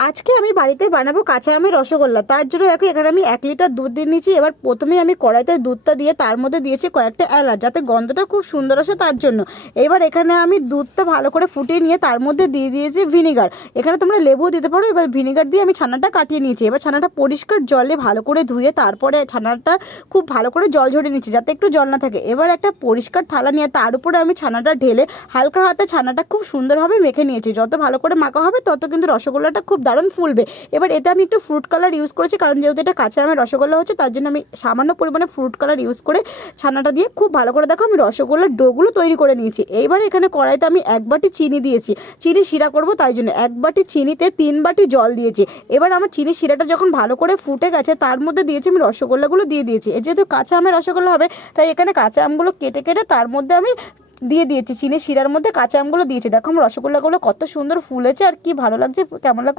আজকে আমি বাড়িতে বানাবো কাঁচা আমের রসগোল্লা। তার জন্য দেখো এখানে আমি 1 লিটার দুধ দিয়ে নিয়েছি। এবার প্রথমেই আমি কড়াইতে দুধটা দিয়ে তার মধ্যে দিয়েছি কয়েকটা এলাচ, যাতে গন্ধটা খুব সুন্দর আসে তার জন্য। এবার এখানে আমি দুধটা ভালো করে ফুটিয়ে নিয়ে তার মধ্যে দিয়ে দিয়েছি ভিনিগার। এখানে তোমরা লেবুও দিতে পারো। এবার ভিনিগার দিয়ে আমি ছানাটা কাটিয়ে নিয়েছি। এবার ছানাটা পরিষ্কার জলে ভালো করে ধুয়ে তারপরে ছানাটা খুব ভালো করে জল ঝরিয়ে নিচ্ছি, যাতে একটু জল না থাকে। এবার একটা পরিষ্কার থালা নিয়ে তার উপরে আমি ছানাটা ঢেলে হালকা হাতে ছানাটা খুব সুন্দরভাবে মেখে নিয়েছি। যত ভালো করে মাখা হবে তত কিন্তু রসগোল্লাটা খুব দারুণ ফুলবে। এবার এতে আমি একটু ফ্রুট কালার ইউজ করেছি, কারণ যেহেতু এটা কাঁচা আমের রসগোল্লা হচ্ছে তার জন্য আমি সামান্য পরিমাণে ফ্রুট কালার ইউজ করে ছানাটা দিয়ে খুব ভালো করে দেখো আমি রসগোল্লার ডোগুলো তৈরি করে নিয়েছি। এইবার এখানে কড়াইতে আমি 1 বাটি চিনি দিয়েছি। চিনি শিরা করব তাই জন্য 1 বাটি চিনিতে 3 বাটি জল দিয়েছি। এবার আমার চিনি শিরাটা যখন ভালো করে ফুটে গেছে তার মধ্যে দিয়েছি আমি রসগোল্লাগুলো দিয়ে দিয়েছি। যেহেতু কাঁচা আমের রসগোল্লা হবে তাই এখানে কাঁচা আমগুলো কেটে কেটে তার মধ্যে আমি দিয়ে দিয়েছি। চিনি শিরার মধ্যে কাঁচা আমগুলো দিয়েছি। দেখো আমার রসগোল্লাগুলো কত সুন্দর ফুলেছে আর কি ভালো লাগছে, কেমন লাগছে।